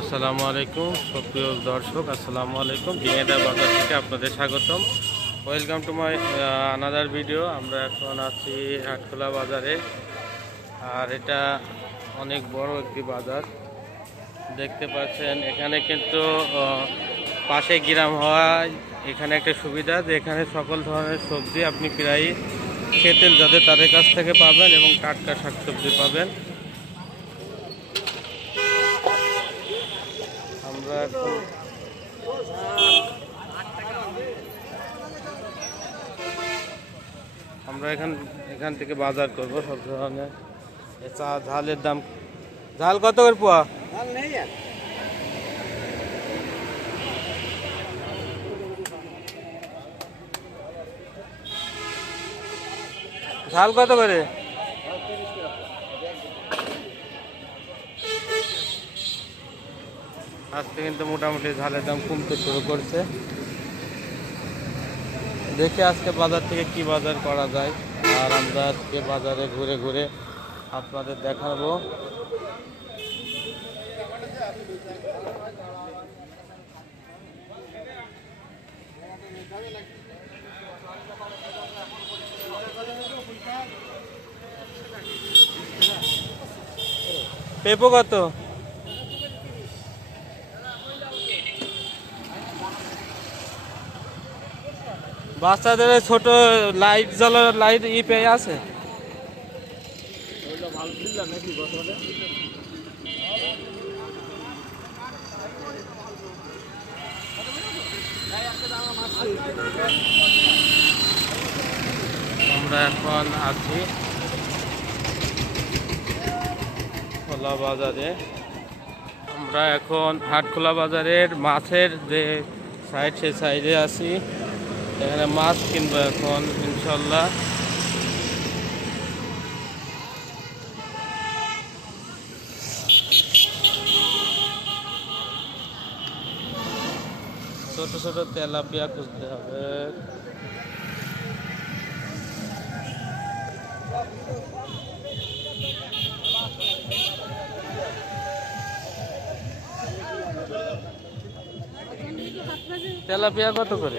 আসসালামু আলাইকুম, সুপ্রিয় দর্শক, আসসালামু আলাইকুম। ডিঙেদা বাজার থেকে আপনাদের স্বাগতম। Welcome to my another video আমরা এখন আছি হাটখোলা বাজারে। আর এটা অনেক বড় একটি বাজার। দেখতে পাচ্ছেন, এখানে কিন্তু পাশে গ্রাম হওয়ায় এখানে একটা সুবিধা যে এখানে সকল ধরনের সবজি আপনি প্রায় খেতেন যাদের তাদের কাছ থেকে পাবেন এবং টাটকা শাকসবজি পাবেন। আমরা এখান এখান থেকে বাজার করব সব ধরনের। চা ঝালের দাম। ঝাল কত করে পোয়া? ঝাল কত করে? আজকে কিন্তু মোটামুটি ঝালের দাম কমতে শুরু করছে। দেখি আজকে বাজার থেকে কি বাজার করা যায়। আর আমরা আজকে বাজারে ঘুরে ঘুরে আপনাদের দেখাবো। পেপো কত? বাচ্চাদের ছোট লাইট জ্বলার লাইট ই পেয়ে আছে। আমরা এখন আছি খোলা বাজারে। আমরা এখন হাটখোলা বাজারের মাছের যে সাইড সে সাইডে আছি। এখানে মাছ কিনবো এখন ইনশাল্লাহ ছোট ছোট তেলাপিয়া খুঁজতে হবে। তেলাপিয়া কত করে?